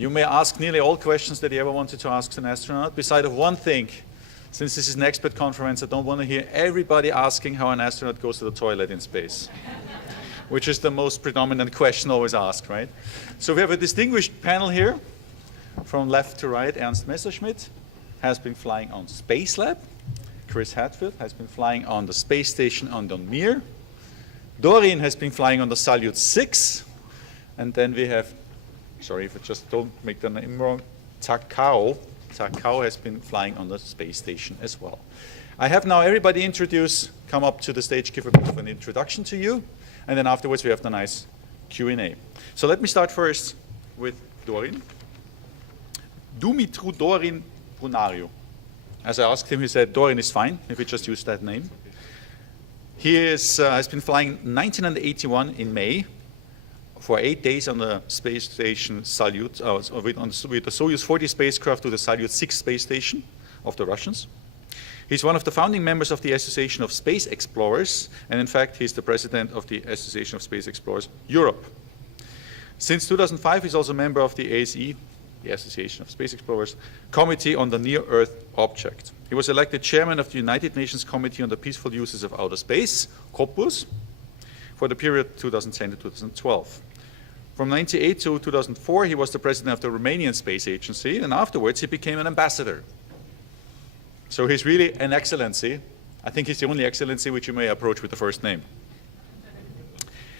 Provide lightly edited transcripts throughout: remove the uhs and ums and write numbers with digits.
You may ask nearly all questions that you ever wanted to ask an astronaut, beside of one thing. Since this is an expert conference, I don't want to hear everybody asking how an astronaut goes to the toilet in space, which is the most predominant question always asked, right? So we have a distinguished panel here. From left to right, Ernst Messerschmidt has been flying on Space Lab. Chris Hadfield has been flying on the space station on Mir. Doreen has been flying on the Salyut 6. And then we have, sorry if I just don't make the name wrong, Takao. Takao has been flying on the space station as well. I have now everybody come up to the stage, give a bit of an introduction to you, and then afterwards we have the nice Q&A. So let me start first with Doreen. Dumitru Dorin Brunario. As I asked him, he said Dorin is fine if we just use that name. He has been flying 1981 in May for 8 days on the space station Salyut, with the Soyuz 40 spacecraft to the Salyut 6 space station of the Russians. He's one of the founding members of the Association of Space Explorers, and in fact, he's the president of the Association of Space Explorers Europe. Since 2005, he's also a member of the IAC, the Association of Space Explorers, Committee on the Near-Earth Object. He was elected chairman of the United Nations Committee on the Peaceful Uses of Outer Space, COPUS, for the period 2010 to 2012. From 1998 to 2004, he was the president of the Romanian Space Agency, and afterwards he became an ambassador. So he's really an excellency. I think he's the only excellency which you may approach with the first name.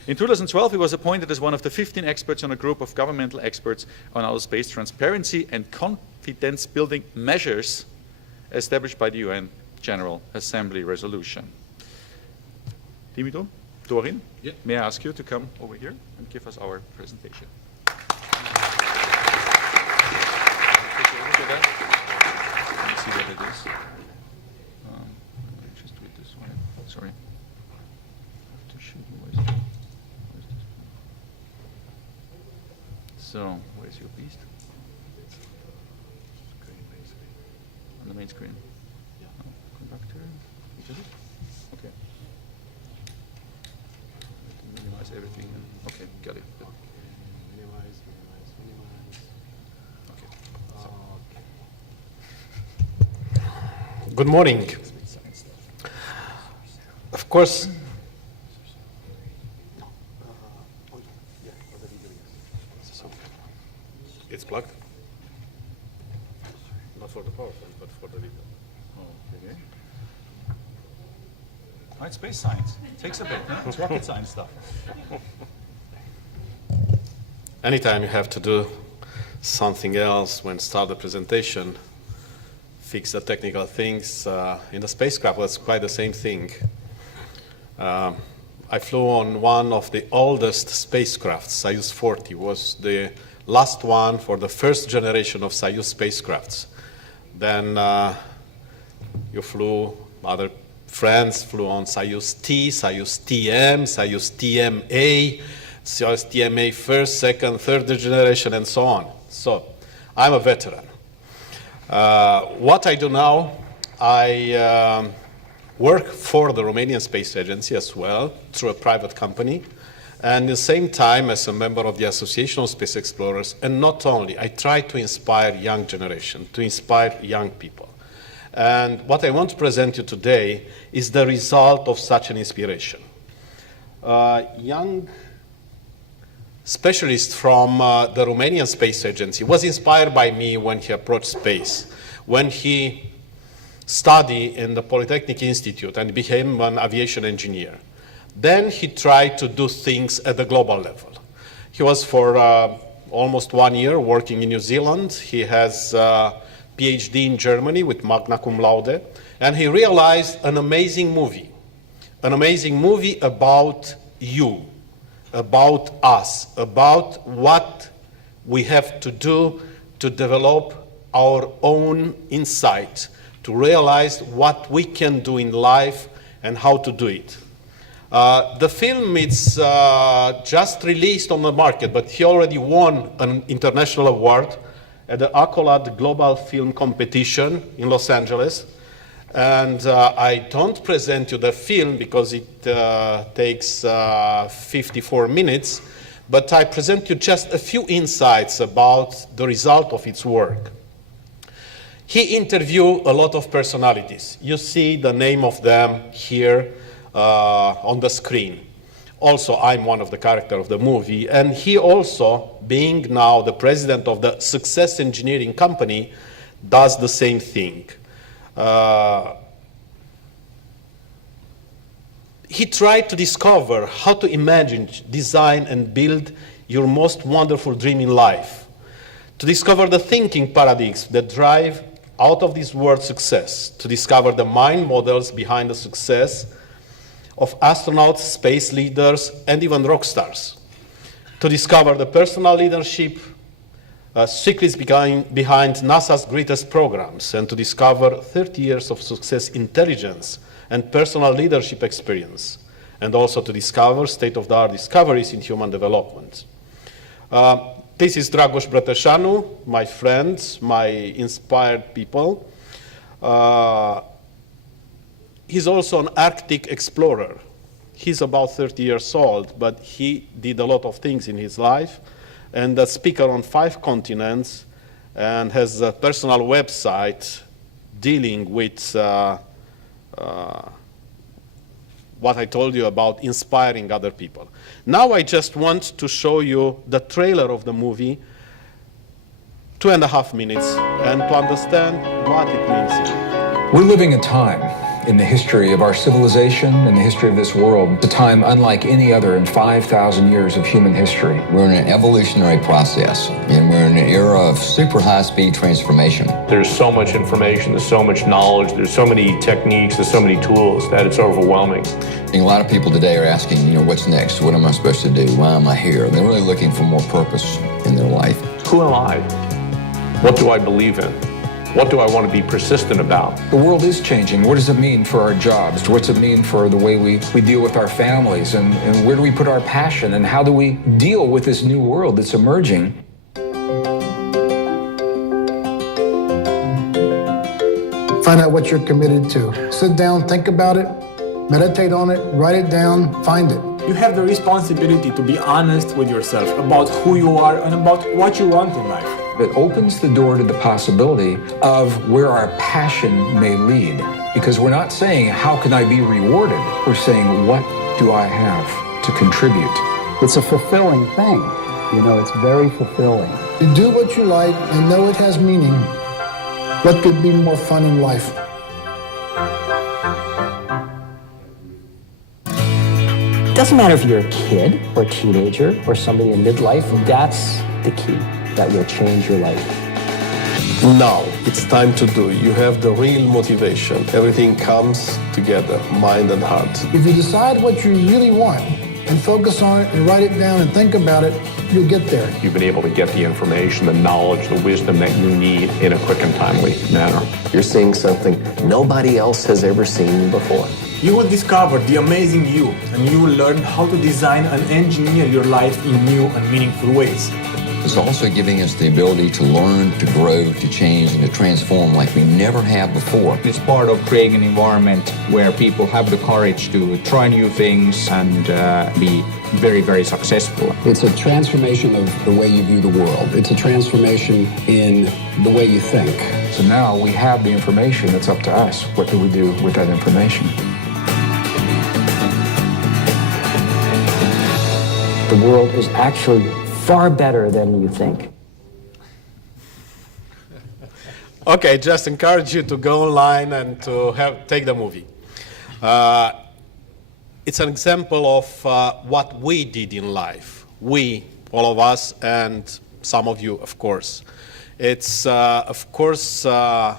In 2012, he was appointed as one of the 15 experts on a group of governmental experts on outer space transparency and confidence building measures established by the UN General Assembly resolution. Dimito, Dorin, yeah. May I ask you to come over here and give us our presentation? Let me see what it is. Just do it this way. Sorry. I have to shoot you. Where's this? So, where's your beast? On the main screen. Yeah. Oh, conductor. You did it? Okay. Minimize everything. Okay, got it. Minimize. Okay. Okay. Good morning. Of course. It's plugged. Not for the PowerPoint, but for the video. Okay. Oh, it's space science. Takes a bit, huh? It's rocket science stuff. Anytime you have to do something else when start the presentation, fix the technical things, in the spacecraft, that's quite the same thing. I flew on one of the oldest spacecrafts, Soyuz 40, was the last one for the first generation of Soyuz spacecrafts. Then you flew, other friends flew on Soyuz T, Soyuz TM, Soyuz TMA, Soyuz TMA first, second, third generation, and so on. So I'm a veteran. What I do now, I work for the Romanian Space Agency as well, through a private company. And at the same time, as a member of the Association of Space Explorers, and not only, I try to inspire young generation, to inspire young people. And what I want to present you today is the result of such an inspiration. Young specialist from the Romanian Space Agency was inspired by me when he approached space, when he studied in the Polytechnic Institute and became an aviation engineer. Then he tried to do things at the global level. He was for almost 1 year working in New Zealand. He has a PhD in Germany with magna cum laude. And he realized an amazing movie about you, about us, about what we have to do to develop our own insight, to realize what we can do in life and how to do it. The film is just released on the market, but he already won an international award at the Accolade Global Film Competition in Los Angeles. And I don't present you the film because it takes 54 minutes, but I present you just a few insights about the result of its work. He interviewed a lot of personalities. You see the name of them here on the screen. Also, I'm one of the characters of the movie, and he also, being now the president of the Success Engineering Company, does the same thing. He tried to discover how to imagine, design, and build your most wonderful dream in life, to discover the thinking paradigms that drive out of this word success, to discover the mind models behind the success of astronauts, space leaders, and even rock stars, to discover the personal leadership secrets behind NASA's greatest programs, and to discover 30 years of success intelligence and personal leadership experience, and also to discover state-of-the-art discoveries in human development. This is Dragoș Brătășanu, my friend, my inspired people. He's also an Arctic explorer. He's about 30 years old, but he did a lot of things in his life, and a speaker on 5 continents, and has a personal website dealing with what I told you about inspiring other people. Now I just want to show you the trailer of the movie, 2.5 minutes, and to understand what it means. We're living a time in the history of our civilization and the history of this world, a time unlike any other in 5,000 years of human history. We're in an evolutionary process, and we're in an era of super high-speed transformation. There's so much information, there's so much knowledge, there's so many techniques, there's so many tools that it's overwhelming. And a lot of people today are asking, what's next? What am I supposed to do? Why am I here? They're really looking for more purpose in their life. Who am I? What do I believe in? What do I want to be persistent about? The world is changing. What does it mean for our jobs? What's it mean for the way we deal with our families? And where do we put our passion? And how do we deal with this new world that's emerging? Find out what you're committed to. Sit down, think about it, meditate on it, write it down, find it. You have the responsibility to be honest with yourself about who you are and about what you want in life. It opens the door to the possibility of where our passion may lead. Because we're not saying, how can I be rewarded? We're saying, what do I have to contribute? It's a fulfilling thing. It's very fulfilling. You do what you like and know it has meaning. What could be more fun in life? It doesn't matter if you're a kid or a teenager or somebody in midlife, that's the key. That will change your life. Now, it's time to do. You have the real motivation. Everything comes together, mind and heart. If you decide what you really want and focus on it and write it down and think about it, you'll get there. You've been able to get the information, the knowledge, the wisdom that you need in a quick and timely manner. You're seeing something nobody else has ever seen before. You will discover the amazing you, and you will learn how to design and engineer your life in new and meaningful ways. It's also giving us the ability to learn, to grow, to change, and to transform like we never have before. It's part of creating an environment where people have the courage to try new things and be very, very successful. It's a transformation of the way you view the world. It's a transformation in the way you think. So now we have the information. It's up to us. What do we do with that information? The world is actually far better than you think. Okay, just encourage you to go online and to take the movie. It's an example of what we did in life. We, all of us, and some of you, of course. It's, of course, an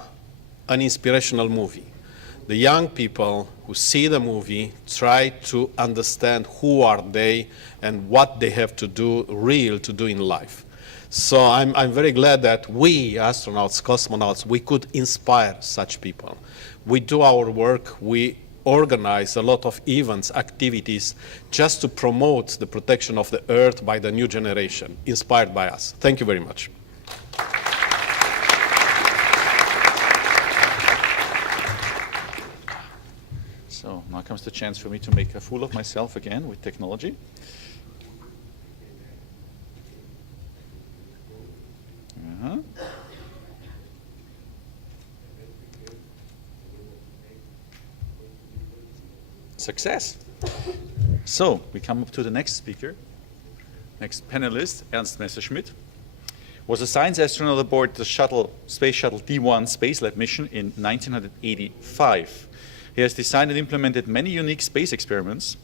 inspirational movie. The young people who see the movie try to understand who are they and what they have to do, to do in life. So I'm very glad that we, astronauts, cosmonauts, we could inspire such people. We do our work, we organize a lot of events, activities, just to promote the protection of the Earth by the new generation, inspired by us. Thank you very much. So now comes the chance for me to make a fool of myself again with technology. Success. So we come up to the next speaker, next panelist, Ernst Messerschmidt. Was a science astronaut aboard the Space Shuttle D1 Space Lab mission in 1985. He has designed and implemented many unique space experiments,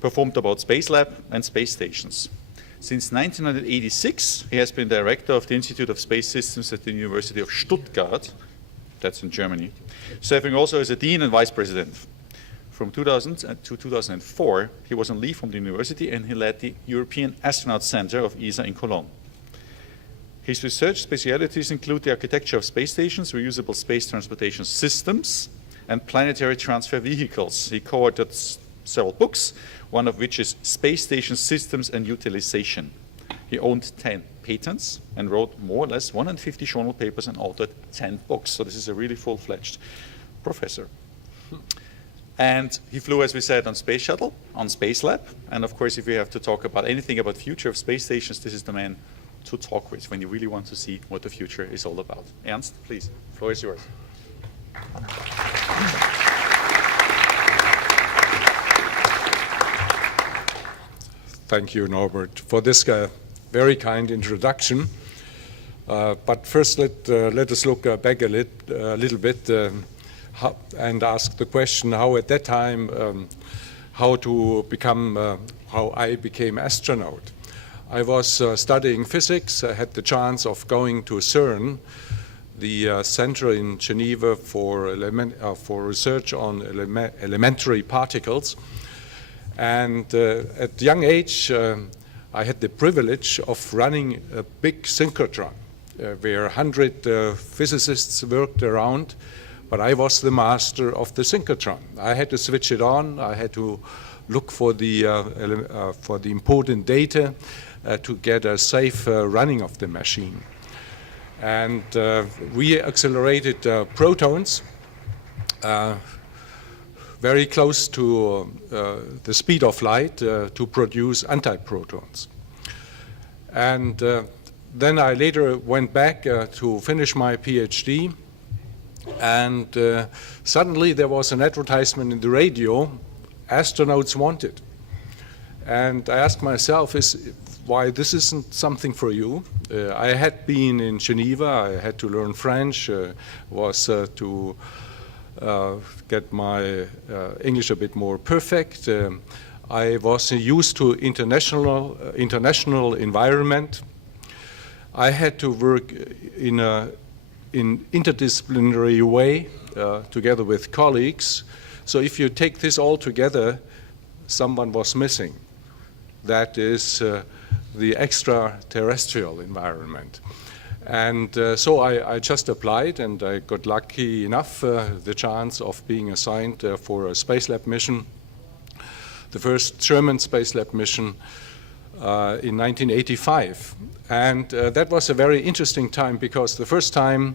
performed about Space Lab and space stations. Since 1986, he has been director of the Institute of Space Systems at the University of Stuttgart, that's in Germany, serving also as a dean and vice president. From 2000 to 2004, he was on leave from the university and he led the European Astronaut Center of ESA in Cologne. His research specialities include the architecture of space stations, reusable space transportation systems, and planetary transfer vehicles. He co-authored several books, one of which is Space Station Systems and Utilization. He owned 10 patents and wrote more or less 150 journal papers and authored 10 books. So this is a really full-fledged professor. And he flew, as we said, on Space Shuttle, on Space Lab. And of course, if you have to talk about anything about future of space stations, this is the man to talk with when you really want to see what the future is all about. Ernst, please, the floor is yours. Thank you, Norbert, for this very kind introduction. But first, let us look back a little bit and ask the question how at that time, how I became astronaut. I was studying physics. I had the chance of going to CERN, the center in Geneva for research on elementary particles. And at young age, I had the privilege of running a big synchrotron where 100 physicists worked around, but I was the master of the synchrotron. I had to switch it on. I had to look for the important data to get a safe running of the machine. And we accelerated protons very close to the speed of light to produce antiprotons. And then I later went back to finish my PhD, and suddenly there was an advertisement in the radio, astronauts wanted. And I asked myself, why this isn't something for you? I had been in Geneva, I had to learn French, was to get my English a bit more perfect. I was used to international environment. I had to work in interdisciplinary way together with colleagues. So if you take this all together, someone was missing. That is the extraterrestrial environment. And so I just applied, and I got lucky enough the chance of being assigned for a Space Lab mission, the first German Space Lab mission in 1985. And that was a very interesting time because the first time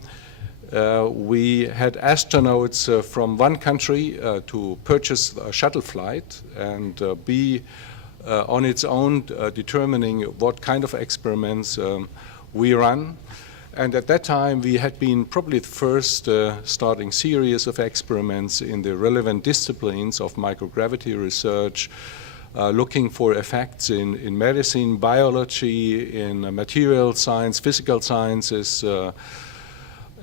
we had astronauts from one country to purchase a shuttle flight and be on its own determining what kind of experiments we run. And at that time, we had been probably the first starting series of experiments in the relevant disciplines of microgravity research, looking for effects in medicine, biology, in material science, physical sciences,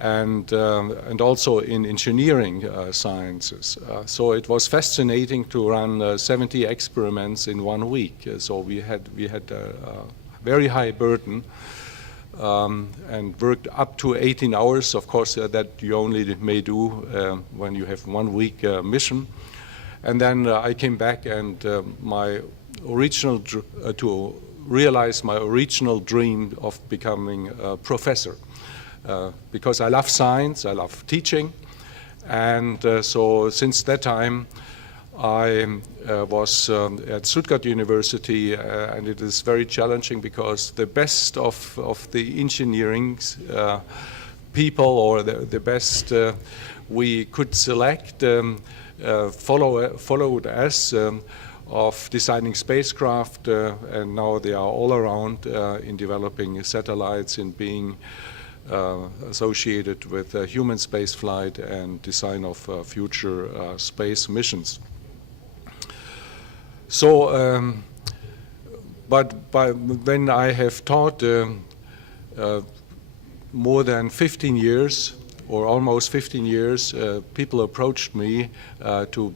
and also in engineering sciences. So it was fascinating to run 70 experiments in 1 week. So we had a very high burden. And worked up to 18 hours, of course, that you only may do when you have 1 week mission. And then I came back and to realize my original dream of becoming a professor. Because I love science, I love teaching. And so since that time, I was at Stuttgart University, and it is very challenging because the best of the engineering people, or the best we could select, followed us of designing spacecraft, and now they are all around in developing satellites, in being associated with human spaceflight and design of future space missions. But when I have taught more than 15 years, or almost 15 years, people approached me to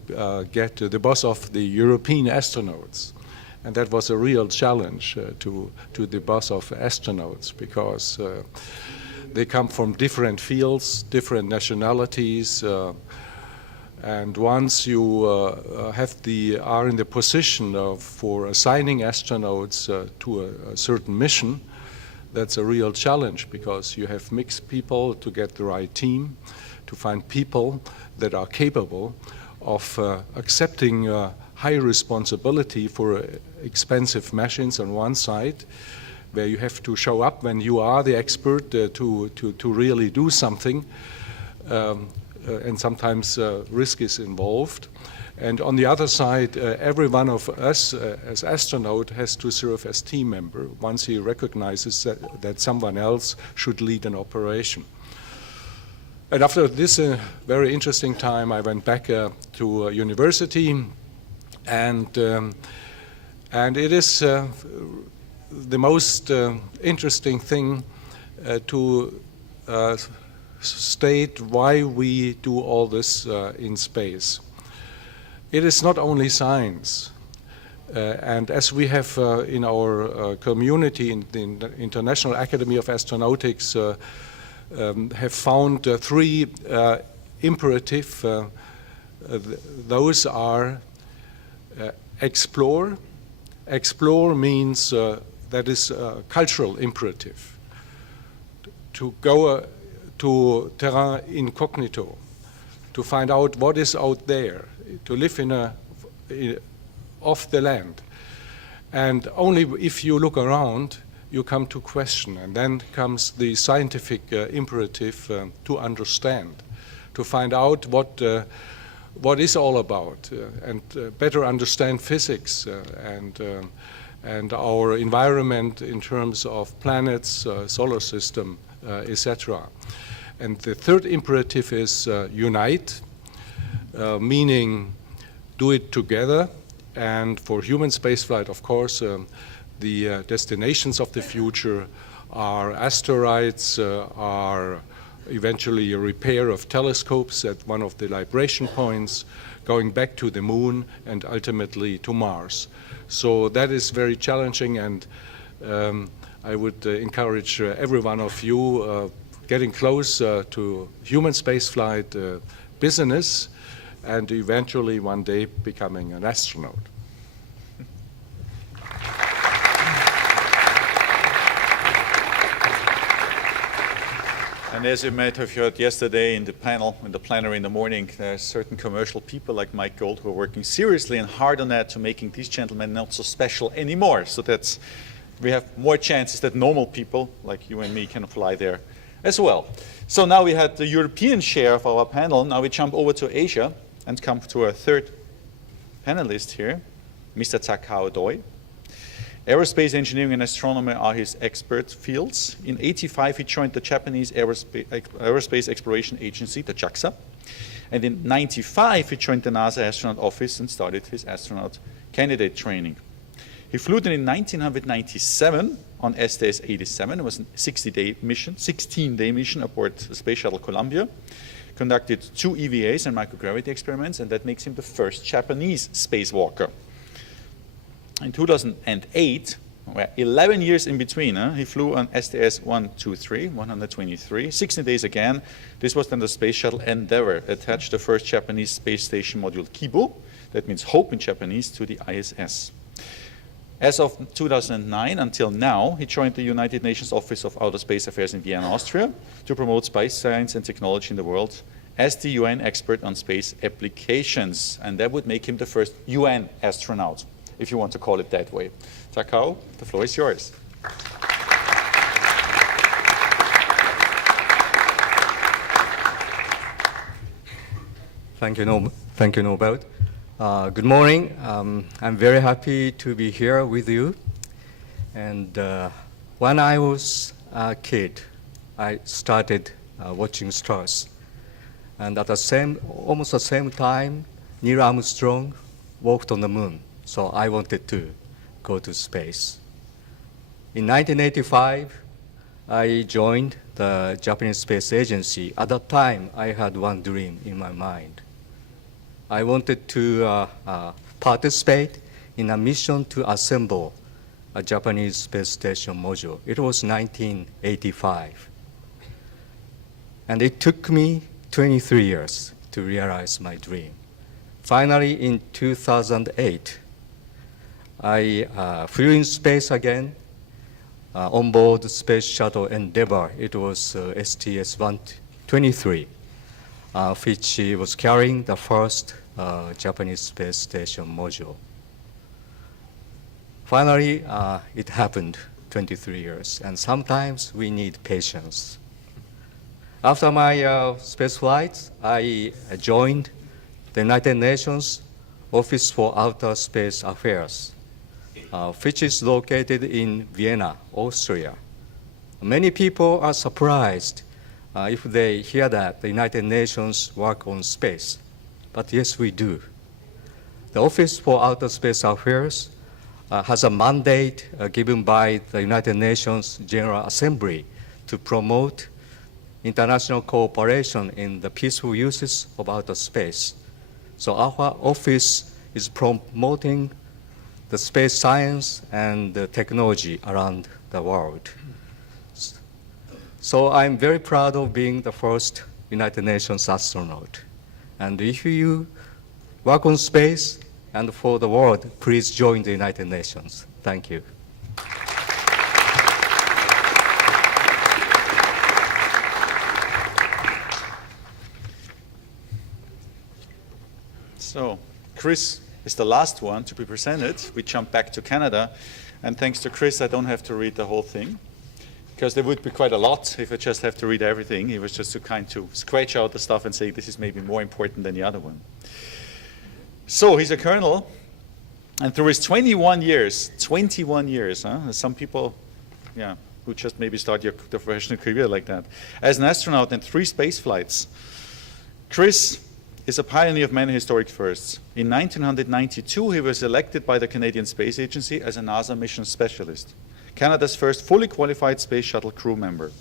get the boss of the European astronauts. And that was a real challenge to the boss of astronauts, because they come from different fields, different nationalities, and once you are in the position for assigning astronauts to a certain mission, that's a real challenge, because you have mixed people to get the right team, to find people that are capable of accepting high responsibility for expensive machines on one side, where you have to show up when you are the expert to really do something, and sometimes risk is involved. And on the other side, every one of us as astronaut has to serve as team member once he recognizes that someone else should lead an operation. And after this very interesting time, I went back to university, and it is the most interesting thing to state why we do all this in space. It is not only science, and as we have in our community, in the International Academy of Astronautics, have found three imperatives. Those are explore. Explore means that is a cultural imperative. To go to terra incognito, to find out what is out there, to live off the land. And only if you look around, you come to question. And then comes the scientific imperative to understand, to find out what is all about, and better understand physics and our environment in terms of planets, solar system, etc. And the third imperative is unite, meaning do it together. And for human spaceflight, of course, the destinations of the future are asteroids, are eventually a repair of telescopes at one of the libration points, going back to the moon, and ultimately to Mars. So that is very challenging, and I would encourage every one of you getting close to human spaceflight business, and eventually one day becoming an astronaut. And as you might have heard yesterday in the panel, in the plenary in the morning, there are certain commercial people like Mike Gold who are working seriously and hard on that to making these gentlemen not so special anymore. So that's, we have more chances that normal people like you and me can fly there as well. So now we had the European share of our panel. Now we jump over to Asia and come to our third panelist here, Mr. Takao Doi. Aerospace engineering and astronomy are his expert fields. In '85, he joined the Japanese Aerospace Exploration Agency, the JAXA. And in '95, he joined the NASA astronaut office and started his astronaut candidate training. He flew then in 1997 on STS-87. It was a 16-day mission aboard the Space Shuttle Columbia. Conducted 2 EVAs and microgravity experiments, and that makes him the first Japanese spacewalker. In 2008, 11 years in between, he flew on STS-123, 123, 16 days again. This was then the Space Shuttle Endeavour, attached the first Japanese space station module Kibo, that means hope in Japanese, to the ISS. As of 2009 until now, he joined the United Nations Office of Outer Space Affairs in Vienna, Austria, to promote space science and technology in the world as the UN expert on space applications. And that would make him the first UN astronaut, if you want to call it that way. Takao, the floor is yours. Thank you, Norbert. Good morning. I'm very happy to be here with you. And when I was a kid, I started watching stars. And at almost the same time, Neil Armstrong walked on the moon. so I wanted to go to space. In 1985, I joined the Japanese Space Agency. At that time, I had one dream in my mind. I wanted to participate in a mission to assemble a Japanese space station module. It was 1985. And it took me 23 years to realize my dream. Finally, in 2008, I flew in space again on board the Space Shuttle Endeavour. It was STS-123, which was carrying the first Japanese space station module. Finally, it happened 23 years, and sometimes we need patience. After my space flights, I joined the United Nations Office for Outer Space Affairs, which is located in Vienna, Austria. Many people are surprised if they hear that the United Nations work on space, but yes, we do. The Office for Outer Space Affairs has a mandate given by the United Nations General Assembly to promote international cooperation in the peaceful uses of outer space. So our office is promoting the space science and the technology around the world. So I'm very proud of being the first United Nations astronaut. And if you work on space and for the world, please join the United Nations. Thank you. So, Chris is the last one to be presented. We jump back to Canada, and thanks to Chris, I don't have to read the whole thing, because there would be quite a lot if I just have to read everything. He was just to kind of scratch out the stuff and say this is maybe more important than the other one. So he's a colonel, and through his 21 years, huh? Some people, who just maybe start their professional career like that, as an astronaut in 3 space flights, Chris is a pioneer of many historic firsts. In 1992, he was elected by the Canadian Space Agency as a NASA mission specialist, Canada's first fully qualified space shuttle crew member.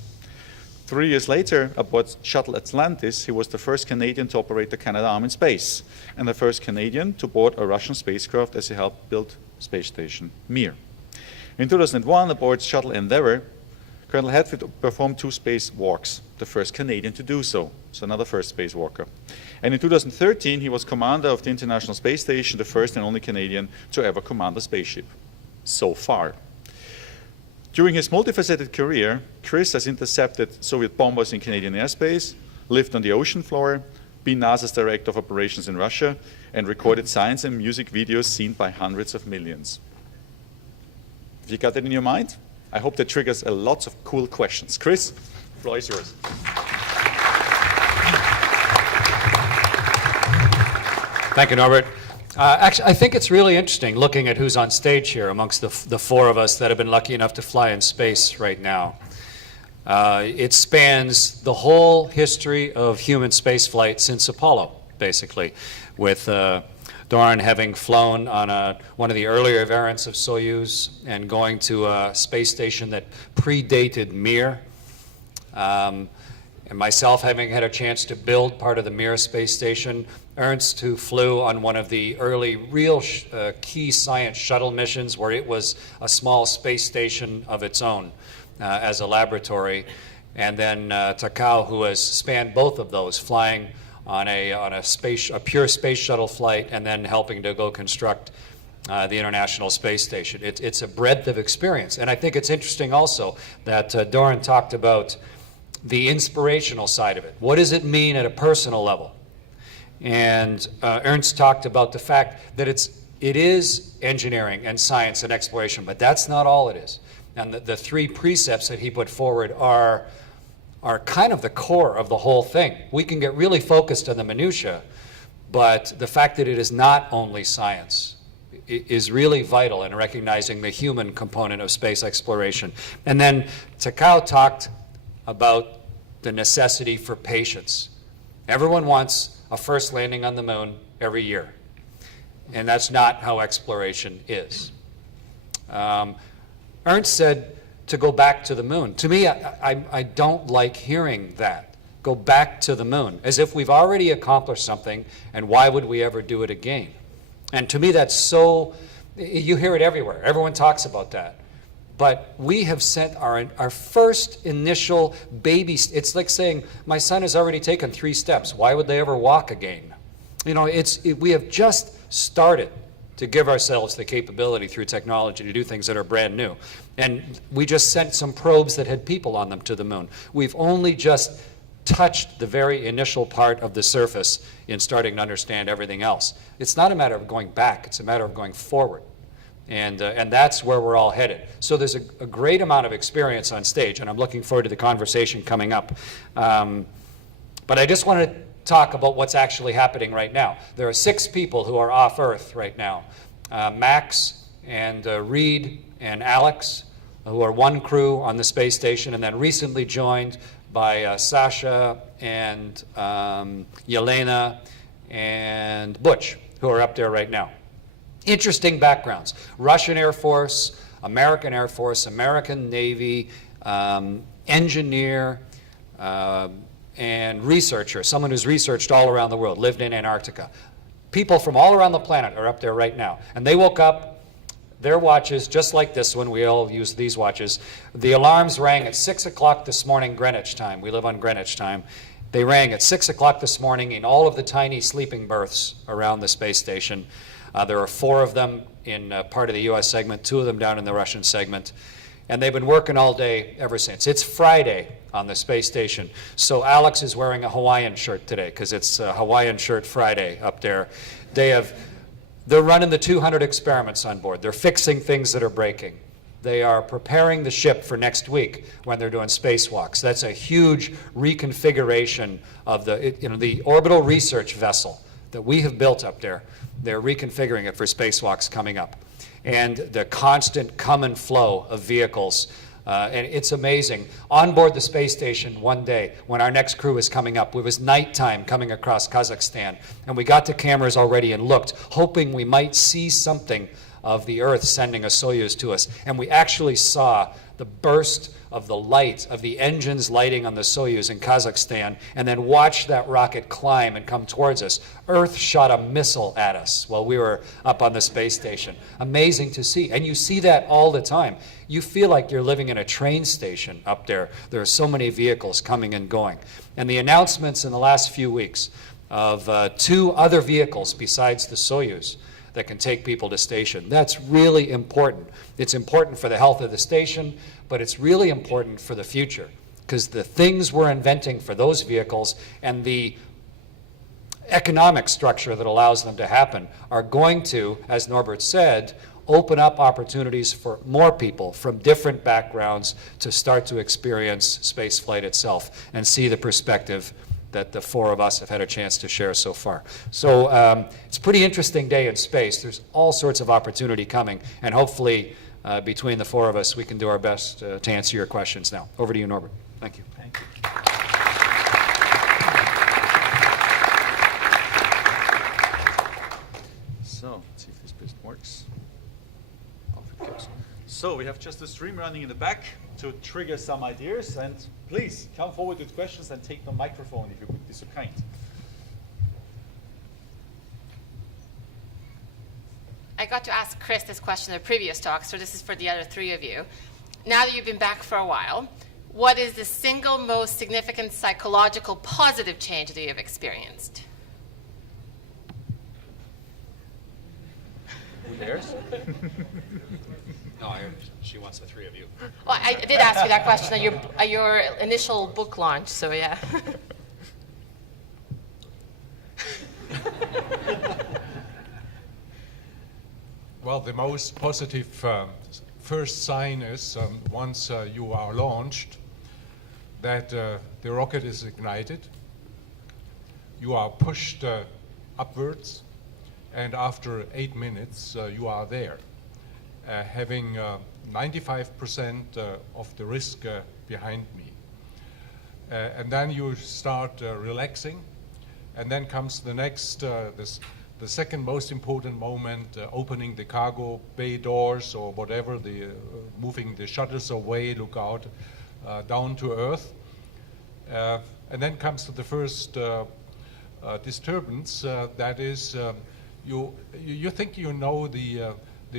3 years later, aboard Shuttle Atlantis, he was the first Canadian to operate the Canadarm in space, and the first Canadian to board a Russian spacecraft as he helped build space station Mir. In 2001, aboard Shuttle Endeavour, Colonel Hadfield performed 2 spacewalks, the first Canadian to do so another first spacewalker. And in 2013, he was commander of the International Space Station, the first and only Canadian to ever command a spaceship, so far. During his multifaceted career, Chris has intercepted Soviet bombers in Canadian airspace, lived on the ocean floor, been NASA's Director of Operations in Russia, and recorded science and music videos seen by hundreds of millions. Have you got that in your mind? I hope that triggers a lot of cool questions. Chris, the floor is yours. Thank you, Norbert. Actually, I think it's really interesting looking at who's on stage here amongst the 4 of us that have been lucky enough to fly in space right now. It spans the whole history of human spaceflight since Apollo, basically, with Doran having flown on one of the earlier variants of Soyuz and going to a space station that predated Mir. And myself having had a chance to build part of the Mir space station. Ernst, who flew on one of the early real key science shuttle missions where it was a small space station of its own as a laboratory. And then Takao, who has spanned both of those, flying on a pure space shuttle flight and then helping to go construct the International Space Station. It's a breadth of experience. And I think it's interesting also that Doran talked about the inspirational side of it. What does it mean at a personal level? And Ernst talked about the fact that it is engineering and science and exploration, but that's not all it is. And the 3 precepts that he put forward are kind of the core of the whole thing. We can get really focused on the minutia, but the fact that it is not only science is really vital in recognizing the human component of space exploration. And then Takao talked about the necessity for patience. Everyone wants a first landing on the moon every year. And that's not how exploration is. Ernst said to go back to the moon. To me, I don't like hearing that. Go back to the moon, as if we've already accomplished something, and why would we ever do it again? And to me, that's so, you hear it everywhere. Everyone talks about that. But we have sent our first initial baby, it's like saying, my son has already taken 3 steps. Why would they ever walk again? You know, we have just started to give ourselves the capability through technology to do things that are brand new. And we just sent some probes that had people on them to the moon. We've only just touched the very initial part of the surface in starting to understand everything else. It's not a matter of going back, it's a matter of going forward. And that's where we're all headed. So there's a great amount of experience on stage, and I'm looking forward to the conversation coming up. But I just want to talk about what's actually happening right now. There are 6 people who are off Earth right now. Max and Reed and Alex, who are one crew on the space station, and then recently joined by Sasha and Yelena and Butch, who are up there right now. Interesting backgrounds. Russian Air Force, American Air Force, American Navy, engineer, and researcher, someone who's researched all around the world, lived in Antarctica. People from all around the planet are up there right now. And they woke up, their watches, just like this one, we all use these watches. The alarms rang at 6 o'clock this morning, Greenwich time. We live on Greenwich time. They rang at 6 o'clock this morning in all of the tiny sleeping berths around the space station. There are 4 of them in part of the US segment, 2 of them down in the Russian segment. And they've been working all day ever since. It's Friday on the space station. So Alex is wearing a Hawaiian shirt today because it's Hawaiian shirt Friday up there. They're running the 200 experiments on board. They're fixing things that are breaking. They are preparing the ship for next week when they're doing spacewalks. That's a huge reconfiguration of the orbital research vessel that we have built up there. They're reconfiguring it for spacewalks coming up. And the constant come and flow of vehicles. And it's amazing. On board the space station one day, when our next crew is coming up, it was nighttime coming across Kazakhstan. And we got the cameras already and looked, hoping we might see something of the Earth sending a Soyuz to us. And we actually saw the burst of the light of the engines lighting on the Soyuz in Kazakhstan, and then watched that rocket climb and come towards us. Earth shot a missile at us while we were up on the space station. Amazing to see. And you see that all the time. You feel like you're living in a train station up there. There are so many vehicles coming and going. And the announcements in the last few weeks of 2 other vehicles besides the Soyuz that can take people to station. That's really important. It's important for the health of the station, but it's really important for the future, because the things we're inventing for those vehicles and the economic structure that allows them to happen are going to, as Norbert said, open up opportunities for more people from different backgrounds to start to experience spaceflight itself and see the perspective that the 4 of us have had a chance to share so far. So it's a pretty interesting day in space. There's all sorts of opportunity coming, and hopefully between the 4 of us, we can do our best to answer your questions now. Over to you, Norbert. Thank you. Thank you. So, let's see if this bit works. Off it goes. So we have just a stream running in the back to trigger some ideas, and please come forward with questions and take the microphone if you would be so kind. I got to ask Chris this question in the previous talk, so this is for the other 3 of you. Now that you've been back for a while, what is the single most significant psychological positive change that you have experienced? Who dares? No, she wants the 3 of you. Well, I did ask you that question at your initial book launch, so yeah. Well, the most positive first sign is once you are launched, that the rocket is ignited, you are pushed upwards, and after 8 minutes you are there, having 95% of the risk behind me. And then you start relaxing, and then comes the next, the second most important moment, opening the cargo bay doors or whatever, moving the shutters away, look out down to Earth. And then comes to the first disturbance, that is, you think you know the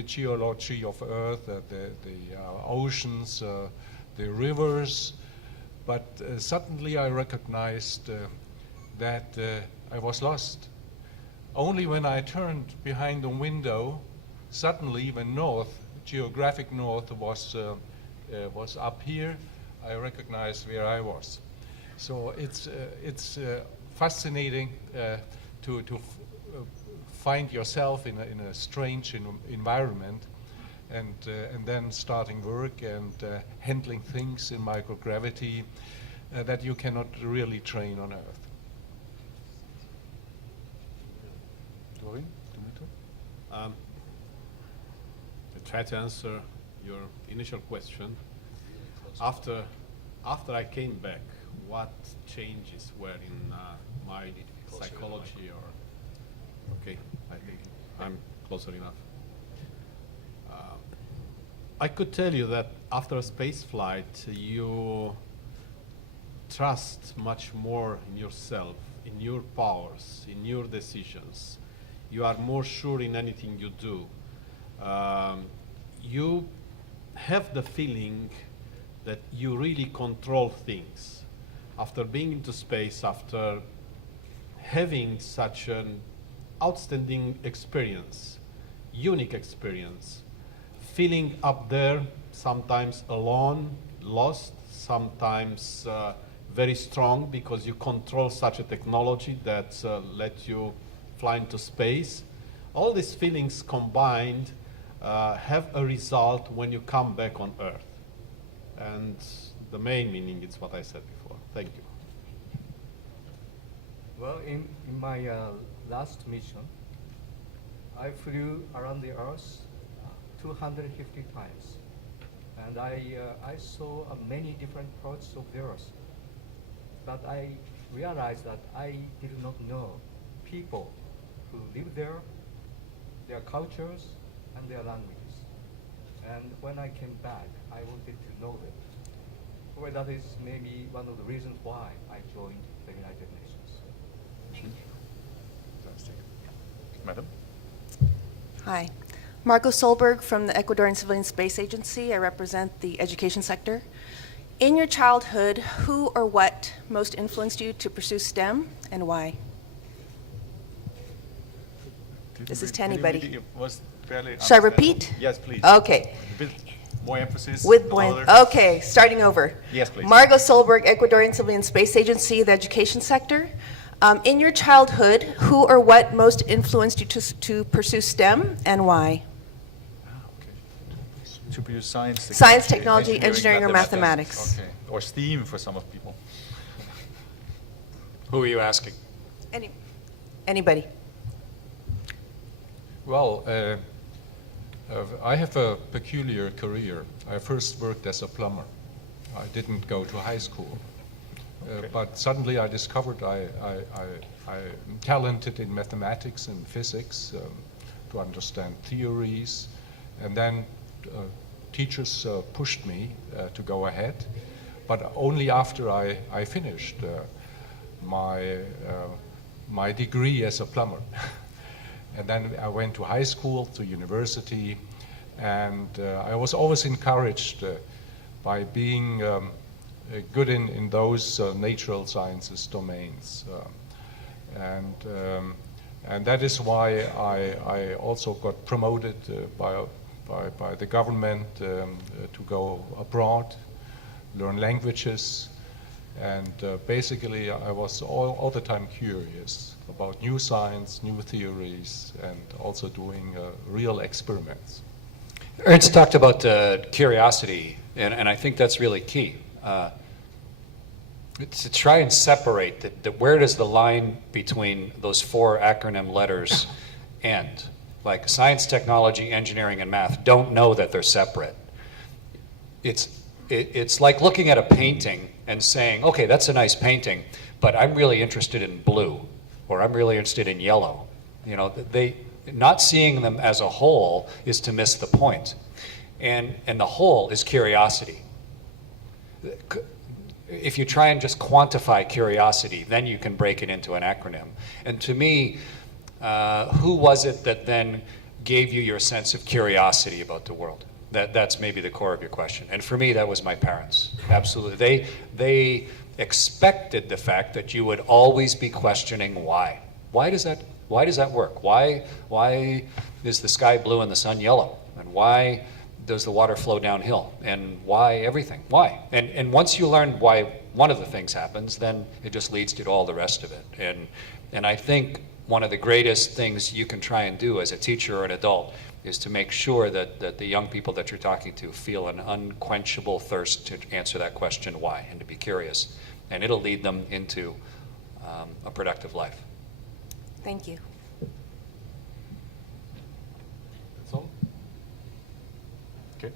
geology of Earth, the oceans, the rivers, but suddenly I recognized that I was lost. Only when I turned behind the window, suddenly when geographic north was up here, I recognized where I was. So it's fascinating to find yourself in a strange environment, and then starting work and handling things in microgravity that you cannot really train on Earth. Dorian, I try to answer your initial question. After I came back, what changes were in my psychology or... Okay, I think I'm closer enough. I could tell you that after a space flight, you trust much more in yourself, in your powers, in your decisions. You are more sure in anything you do. You have the feeling that you really control things. After being into space, after having such an outstanding experience, unique experience, feeling up there, sometimes alone, lost, sometimes very strong because you control such a technology that lets you fly into space. All these feelings combined have a result when you come back on Earth. And the main meaning is what I said before. Thank you. Well, in my last mission, I flew around the Earth 250 times. And I saw many different parts of the Earth. But I realized that I did not know people who live there, their cultures, and their languages. And when I came back, I wanted to know them. Well, that is maybe one of the reasons why I joined the United Nations. Thank you. Fantastic. Madam? Hi. Margot Solberg from the Ecuadorian Civilian Space Agency. I represent the education sector. In your childhood, who or what most influenced you to pursue STEM and why? This is to anybody. It was fairly Should I repeat? Yes, please. Okay. A bit more emphasis. With louder. okay, starting over. Yes, please. Margot Solberg, Ecuadorian Civilian Space Agency, the education sector. In your childhood, who or what most influenced you to pursue STEM and why? To pursue Science, technology, engineering, or mathematics. Okay. Or STEAM for some of people. Who are you asking? Anybody. Well, I have a peculiar career. I first worked as a plumber. I didn't go to high school. But suddenly I discovered I'm talented in mathematics and physics to understand theories. And then teachers pushed me to go ahead, but only after I finished my degree as a plumber. And then I went to high school, to university, and I was always encouraged by being good in those natural sciences domains. And that is why I also got promoted by the government to go abroad, learn languages, and basically I was all the time curious about new science, new theories, and also doing real experiments. Ernst talked about curiosity, and I think that's really key. To try and separate where does the line between those four acronym letters end? Like science, technology, engineering, and math don't know that they're separate. It's like looking at a painting and saying, okay, that's a nice painting, but I'm really interested in blue, or I'm really interested in yellow. You know, not seeing them as a whole is to miss the point. And the whole is curiosity. If you try and just quantify curiosity, then you can break it into an acronym. And to me, who was it that then gave you your sense of curiosity about the world? That's maybe the core of your question. And for me, that was my parents. Absolutely. They expected the fact that you would always be questioning why. Why does that work? Why is the sky blue and the sun yellow? And why does the water flow downhill? And why everything? Why? And once you learn why one of the things happens, then it just leads to all the rest of it. And I think one of the greatest things you can try and do as a teacher or an adult is to make sure that the young people that you're talking to feel an unquenchable thirst to answer that question why, and to be curious. And it'll lead them into a productive life. Thank you. That's all? Okay.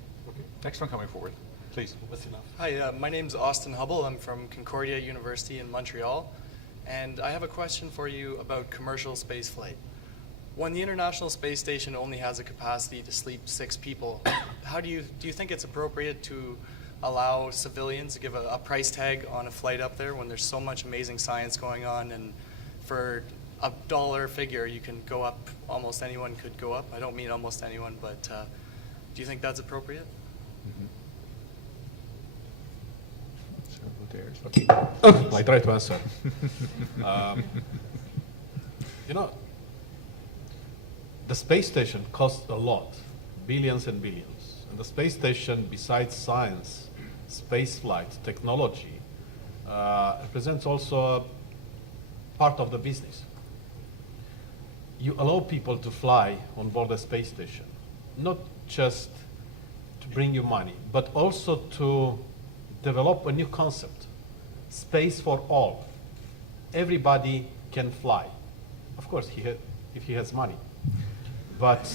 Next one coming forward, please. Hi, my name's Austin Hubble. I'm from Concordia University in Montreal. And I have a question for you about commercial spaceflight. When the International Space Station only has a capacity to sleep 6 people, do you think it's appropriate to allow civilians to give a price tag on a flight up there when there's so much amazing science going on, and for a dollar figure you can go up, almost anyone could go up? I don't mean almost anyone, but do you think that's appropriate? I try to answer. You know, the space station costs a lot, billions and billions. And the space station, besides science, space flight, technology, represents also a part of the business. You allow people to fly on board the space station, not just to bring you money, but also to develop a new concept, space for all. Everybody can fly. Of course, if he has money. But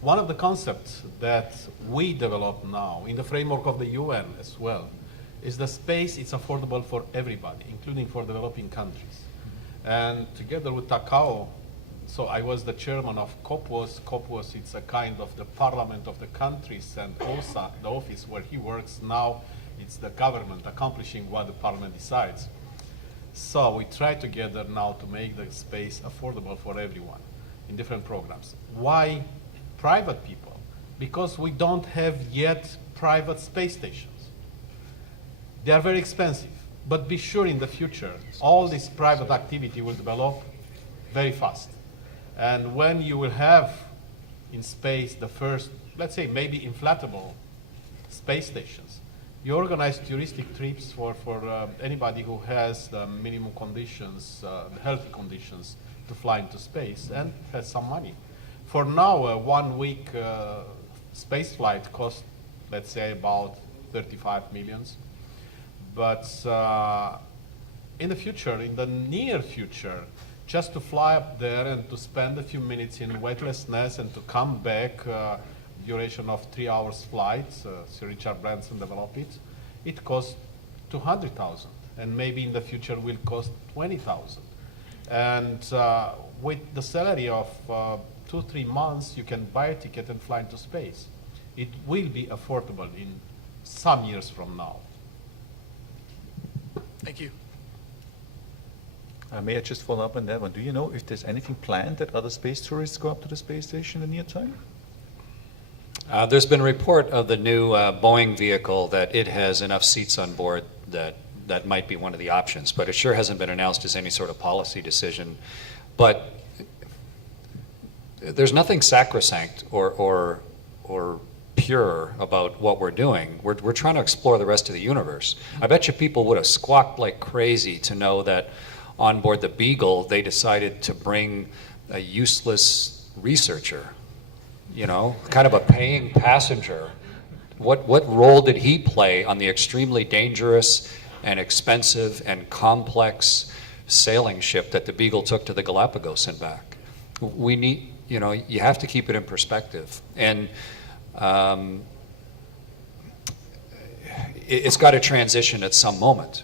one of the concepts that we develop now in the framework of the UN as well is the space is affordable for everybody, including for developing countries. And together with Takao, so I was the chairman of COPWOS. COPWOS, it's a kind of the parliament of the countries, and OSA, the office where he works now, it's the government accomplishing what the parliament decides. So we try together now to make the space affordable for everyone in different programs. Why private people? Because we don't have yet private space stations. They are very expensive, but be sure in the future, all this private activity will develop very fast. And when you will have in space the first, let's say maybe inflatable space stations, you organize touristic trips for anybody who has the minimum conditions, the healthy conditions to fly into space and has some money. For now, a 1 week space flight costs, let's say, about 35 millions. But in the future, in the near future, just to fly up there and to spend a few minutes in weightlessness and to come back, duration of 3 hours flight, Sir Richard Branson developed it, it costs 200,000, and maybe in the future will cost 20,000. And with the salary of 2-3 months, you can buy a ticket and fly into space. It will be affordable in some years from now. Thank you. May I just follow up on that one? Do you know if there's anything planned that other space tourists go up to the space station in the near time? There's been a report of the new Boeing vehicle that it has enough seats on board that might be one of the options, but it sure hasn't been announced as any sort of policy decision. But there's nothing sacrosanct or pure about what we're doing. We're trying to explore the rest of the universe. I bet you people would have squawked like crazy to know that on board the Beagle, they decided to bring a useless researcher, you know, kind of a paying passenger. What role did he play on the extremely dangerous and expensive and complex sailing ship that the Beagle took to the Galapagos and back? We need, you know, you have to keep it in perspective. And it's got to transition at some moment.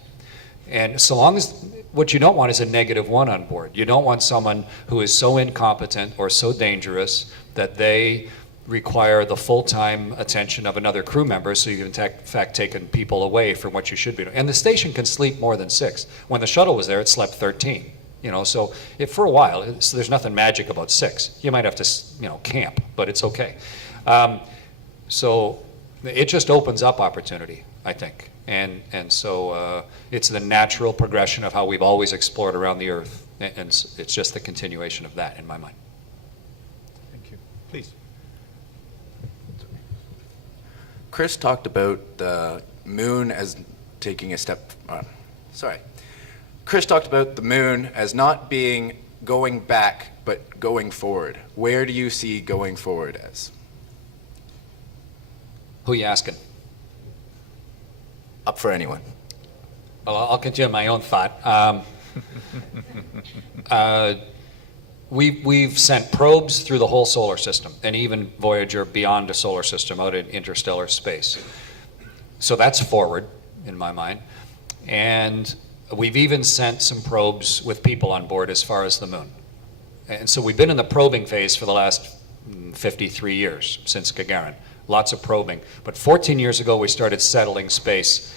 And so long as what you don't want is a -1 on board. You don't want someone who is so incompetent or so dangerous that they require the full-time attention of another crew member, so you've in fact taken people away from what you should be doing. And the station can sleep more than 6. When the shuttle was there, it slept 13. You know, so for a while, there's nothing magic about 6. You might have to, camp, but it's okay. So it just opens up opportunity, I think. And so it's the natural progression of how we've always explored around the Earth. And it's just the continuation of that in my mind. Thank you. Please. Chris talked about the moon as taking a step, Chris talked about the moon as not being going back, but going forward. Where do you see going forward as? Who are you asking? Up for anyone. Well, I'll continue my own thought. We've sent probes through the whole solar system, and even Voyager beyond the solar system out in interstellar space. So that's forward, in my mind. And we've even sent some probes with people on board as far as the moon. And so we've been in the probing phase for the last 53 years, since Gagarin. Lots of probing. But 14 years ago, we started settling space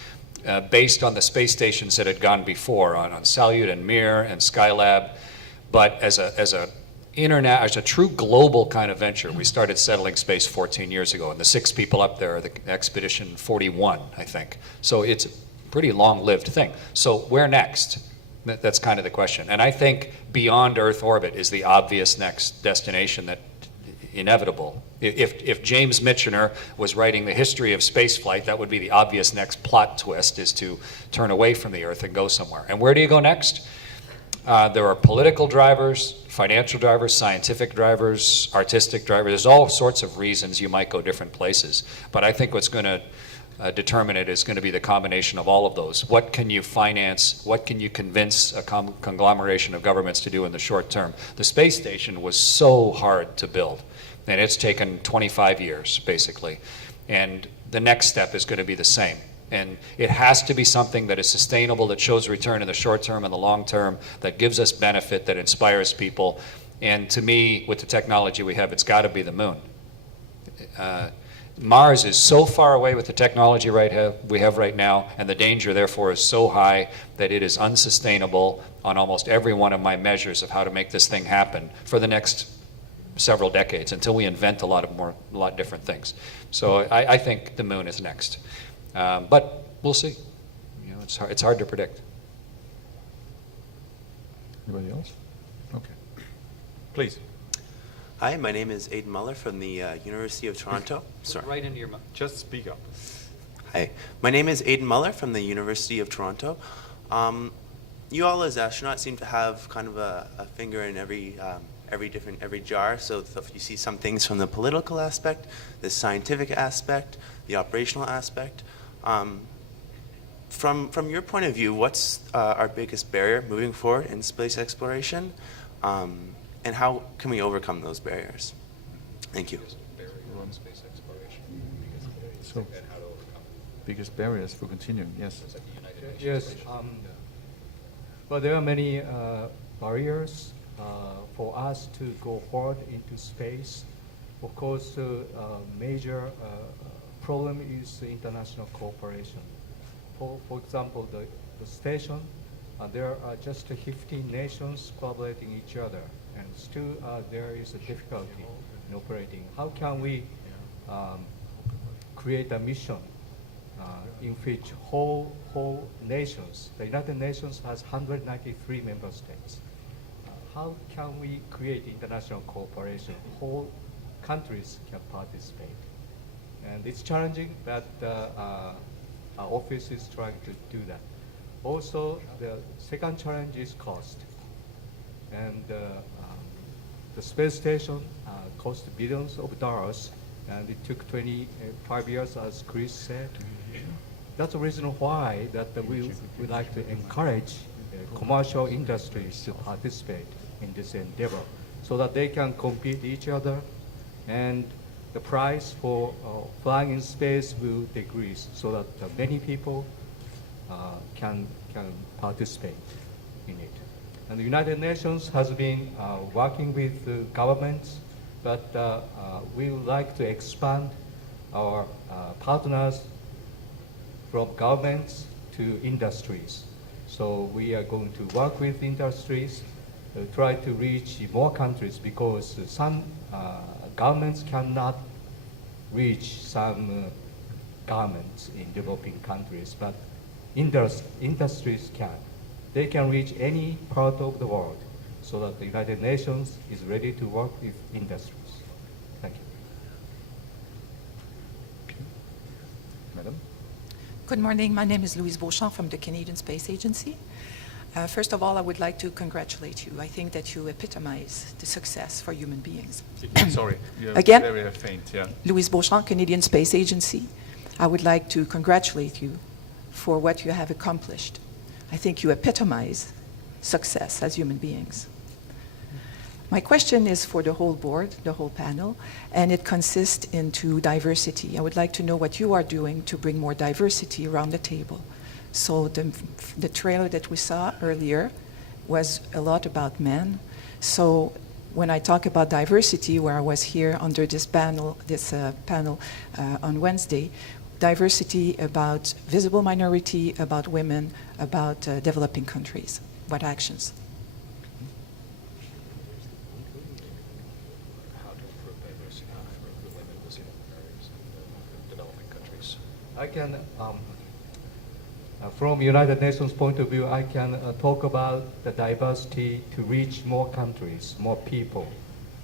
based on the space stations that had gone before, on Salyut and Mir and Skylab. But as a true global kind of venture, we started settling space 14 years ago. And the 6 people up there are the Expedition 41, I think. So it's a pretty long-lived thing. So where next? That's kind of the question. And I think beyond Earth orbit is the obvious next destination, that inevitable. If James Michener was writing the history of spaceflight, that would be the obvious next plot twist, is to turn away from the Earth and go somewhere. And where do you go next? There are political drivers, financial drivers, scientific drivers, artistic drivers. There's all sorts of reasons you might go different places. But I think what's going to determine it is going to be the combination of all of those. What can you finance? What can you convince a conglomeration of governments to do in the short term? The space station was so hard to build, and it's taken 25 years, basically. And the next step is going to be the same. And it has to be something that is sustainable, that shows return in the short term and the long term, that gives us benefit, that inspires people. And to me, with the technology we have, it's got to be the moon. Mars is so far away with the technology we have right now, and the danger, therefore, is so high that it is unsustainable on almost every one of my measures of how to make this thing happen for the next several decades, until we invent a lot different things. So I think the moon is next. But we'll see. It's hard to predict. Anybody else? Okay. Please. Hi, my name is Aidan Muller from the University of Toronto. Sorry. Right into your mouth. Just speak up. Hi, my name is Aidan Muller from the University of Toronto. You all as astronauts seem to have kind of a finger in every jar. So you see some things from the political aspect, the scientific aspect, the operational aspect. From your point of view, what's our biggest barrier moving forward in space exploration? And how can we overcome those barriers? Thank you. So, biggest barriers for continuing, yes. Yes. Well, there are many barriers for us to go forward into space. Of course, the major problem is the international cooperation. For example, the station, there are just 15 nations collaborating each other, and still there is a difficulty in operating. How can we create a mission in which whole nations, the United Nations has 193 member states. How can we create international cooperation? Whole countries can participate. And it's challenging, but our office is trying to do that. Also, the second challenge is cost. And the space station cost billions of dollars, and it took 25 years, as Chris said. That's the reason why that we would like to encourage commercial industries to participate in this endeavor, so that they can compete each other, and the price for flying in space will decrease, so that many people can participate. in it. And the United Nations has been working with governments, but we would like to expand our partners from governments to industries. So we are going to work with industries, try to reach more countries, because some governments cannot reach some governments in developing countries, but industries can. They can reach any part of the world, so that the United Nations is ready to work with industries. Thank you. Okay. Madam? Good morning. My name is Louise Beauchamp from the Canadian Space Agency. First of all, I would like to congratulate you. I think that you epitomize the success for human beings. Sorry, you're Again, very faint, yeah. Louise Beauchamp, Canadian Space Agency. I would like to congratulate you for what you have accomplished. I think you epitomize success as human beings. My question is for the whole board, the whole panel, and it consists into diversity. I would like to know what you are doing to bring more diversity around the table. So the trailer that we saw earlier was a lot about men. So when I talk about diversity, where I was here under this panel on Wednesday, diversity about visible minority, about women, about developing countries. What actions? I can, from United Nations point of view, I can talk about the diversity to reach more countries, more people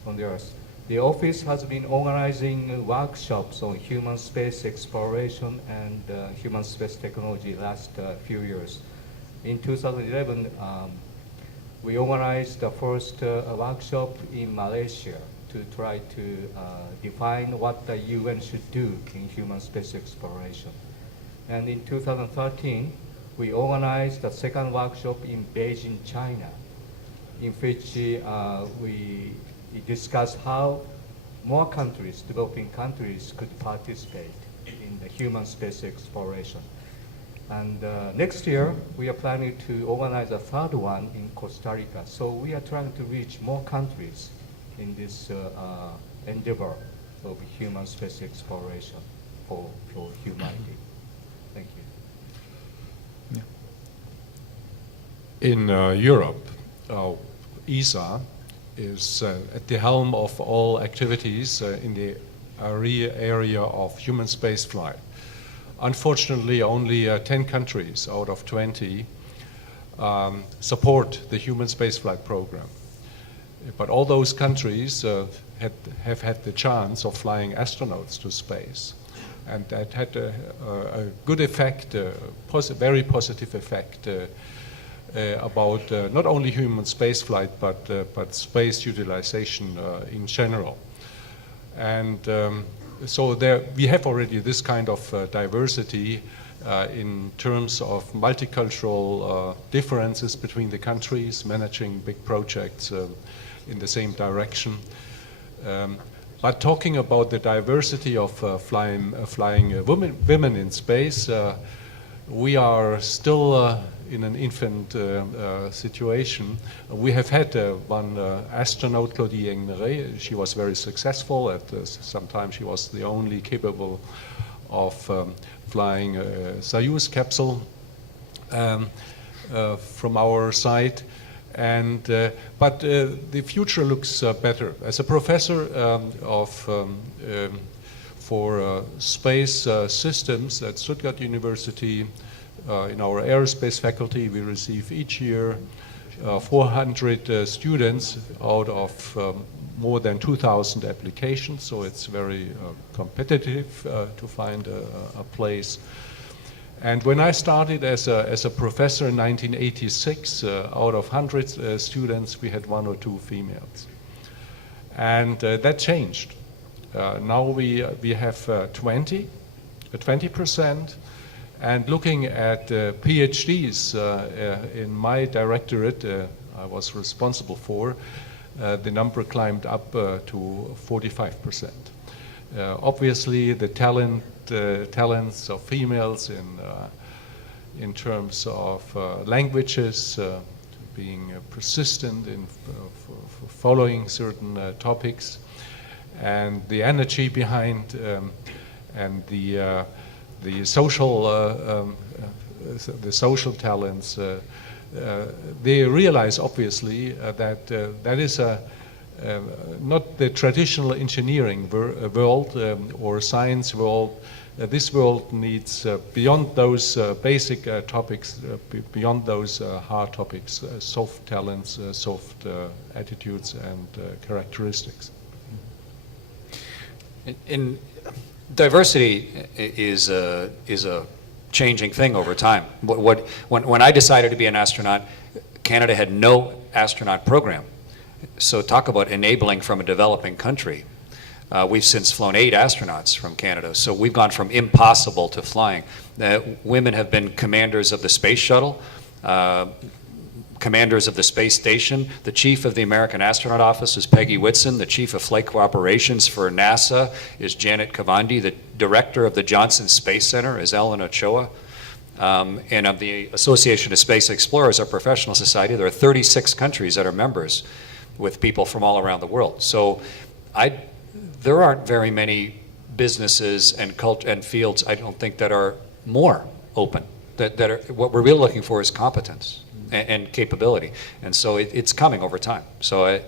on the earth. The office has been organizing workshops on human space exploration and human space technology last few years. In 2011, we organized the first workshop in Malaysia to try to define what the UN should do in human space exploration. And in 2013, we organized the second workshop in Beijing, China, in which we discussed how more countries, developing countries, could participate in the human space exploration. And next year, we are planning to organize a third one in Costa Rica. So we are trying to reach more countries in this endeavor of human space exploration for humanity. Thank you. Yeah. In Europe, ESA is at the helm of all activities in the area of human spaceflight. Unfortunately, only 10 countries out of 20 support the human spaceflight program. But all those countries have had the chance of flying astronauts to space. And that had a good effect, very positive effect about not only human spaceflight, but space utilization in general. And so we have already this kind of diversity in terms of multicultural differences between the countries, managing big projects in the same direction. But talking about the diversity of flying women in space, we are still in an infant situation. We have had one astronaut, Claudie Engmeret. She was very successful. At some time, she was the only capable of flying a Soyuz capsule from our side. And but the future looks better. As a professor for space systems at Stuttgart University, in our aerospace faculty, we receive each year 400 students out of more than 2,000 applications. So it's very competitive to find a place. And when I started as a professor in 1986, out of 100 students, we had 1 or 2 females. And that changed. Now we have 20%. And looking at PhDs in my directorate, I was responsible for, the number climbed up to 45%. Obviously, the talents of females in terms of languages, being persistent in following certain topics, and the energy behind and the social talents. They realize obviously that that is not the traditional engineering world or science world. This world needs, beyond those basic topics, beyond those hard topics, soft talents, soft attitudes and characteristics. In diversity is a changing thing over time. When I decided to be an astronaut, Canada had no astronaut program. So talk about enabling from a developing country. We've since flown 8 astronauts from Canada, so we've gone from impossible to flying. Women have been commanders of the space shuttle, commanders of the space station. The chief of the American Astronaut Office is Peggy Whitson. The chief of flight operations for NASA is Janet Kavandi. The director of the Johnson Space Center is Ellen Ochoa. And of the Association of Space Explorers, our professional society, there are 36 countries that are members with people from all around the world. So there aren't very many businesses and fields, I don't think, that are more open. What we're really looking for is competence and capability. And so it's coming over time. So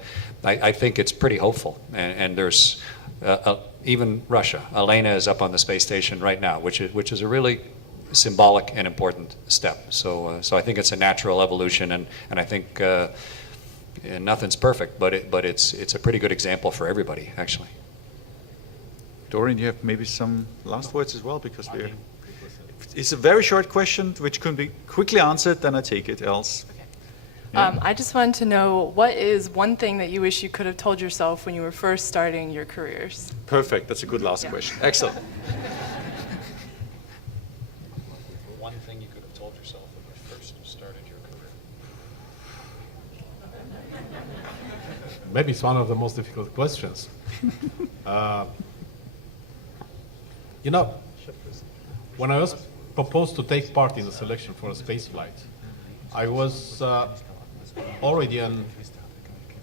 I think it's pretty hopeful. And there's even Russia. Elena is up on the space station right now, which is a really symbolic and important step. So I think it's a natural evolution, and I think nothing's perfect, but it's a pretty good example for everybody, actually. Dorian, you have maybe some last words as well, because it's a very short question which can be quickly answered, then I take it else. Yeah. I just wanted to know, what is one thing that you wish you could have told yourself when you were first starting your careers? Perfect, that's a good last question. Excellent. One thing you could have told yourself when you first started your career? Maybe it's one of the most difficult questions. You know, when I was proposed to take part in the selection for a space flight, I was already an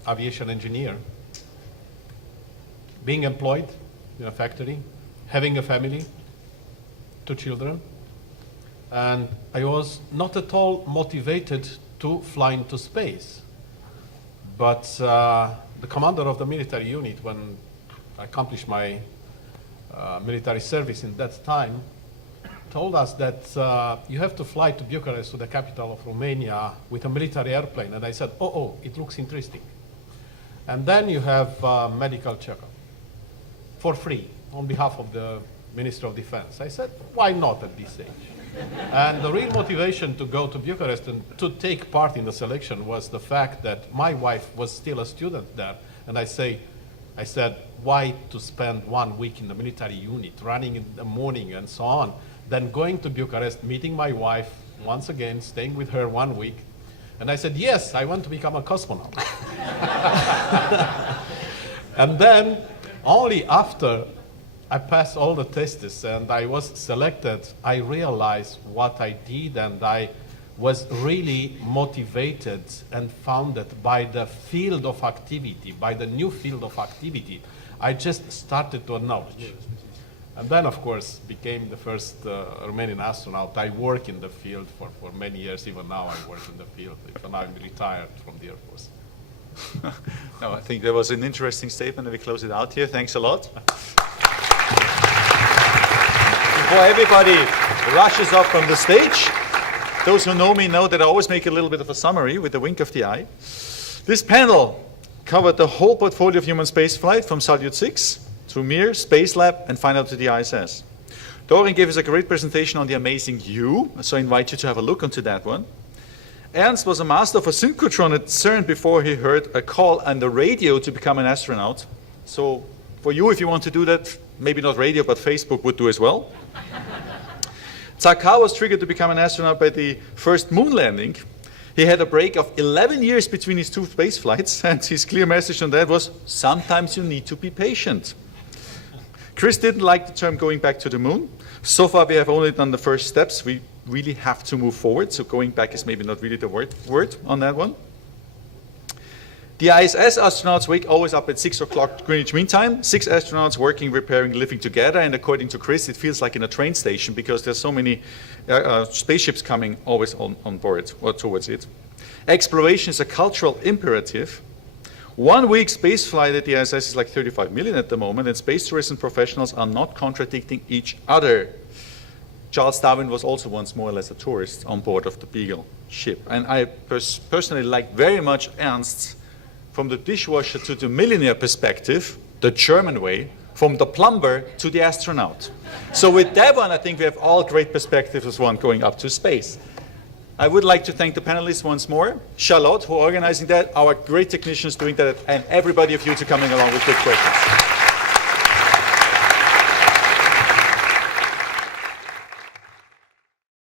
aviation engineer, being employed in a factory, having a family, 2 children, and I was not at all motivated to fly into space. But the commander of the military unit, when I accomplished my military service in that time, told us that you have to fly to Bucharest, to the capital of Romania, with a military airplane. And I said, oh, it looks interesting. And then you have medical checkup for free on behalf of the Minister of Defense. I said, why not at this age? And the real motivation to go to Bucharest and to take part in the selection was the fact that my wife was still a student there. And I said, why to spend 1 week in the military unit, running in the morning and so on, then going to Bucharest, meeting my wife once again, staying with her 1 week. And I said, yes, I want to become a cosmonaut. And then only after I passed all the tests and I was selected, I realized what I did, and I was really motivated and founded by the field of activity, by the new field of activity. I just started to acknowledge. And then, of course, became the first Romanian astronaut. I work in the field for many years. Even now I work in the field, even I'm retired from the Air Force. No, I think that was an interesting statement, and we close it out here. Thanks a lot. Before everybody rushes up on the stage, those who know me know that I always make a little bit of a summary with a wink of the eye. This panel covered the whole portfolio of human spaceflight from Salyut 6 through Mir, Spacelab, and finally to the ISS. Dorian gave us a great presentation on the amazing U, so I invite you to have a look onto that one. Ernst was a master of a synchrotron at CERN before he heard a call on the radio to become an astronaut. So for you, if you want to do that, maybe not radio, but Facebook would do as well. Tsar was triggered to become an astronaut by the first moon landing. He had a break of 11 years between his 2 space flights, and his clear message on that was, sometimes you need to be patient. Chris didn't like the term going back to the moon. So far we have only done the first steps. We really have to move forward, so going back is maybe not really the word on that one. The ISS astronauts wake always up at 6 o'clock Greenwich Mean Time. 6 astronauts working, repairing, living together. And according to Chris, it feels like in a train station because there's so many spaceships coming always on board or towards it. Exploration is a cultural imperative. 1 week space flight at the ISS is like 35 million at the moment, and space tourism professionals are not contradicting each other. Charles Darwin was also once more or less a tourist on board of the Beagle ship. And I personally like very much Ernst's from the dishwasher to the millionaire perspective, the German way, from the plumber to the astronaut. So with that one, I think we have all great perspectives as one going up to space. I would like to thank the panelists once more, Charlotte for organizing that, our great technicians doing that, and everybody of you to coming along with good questions.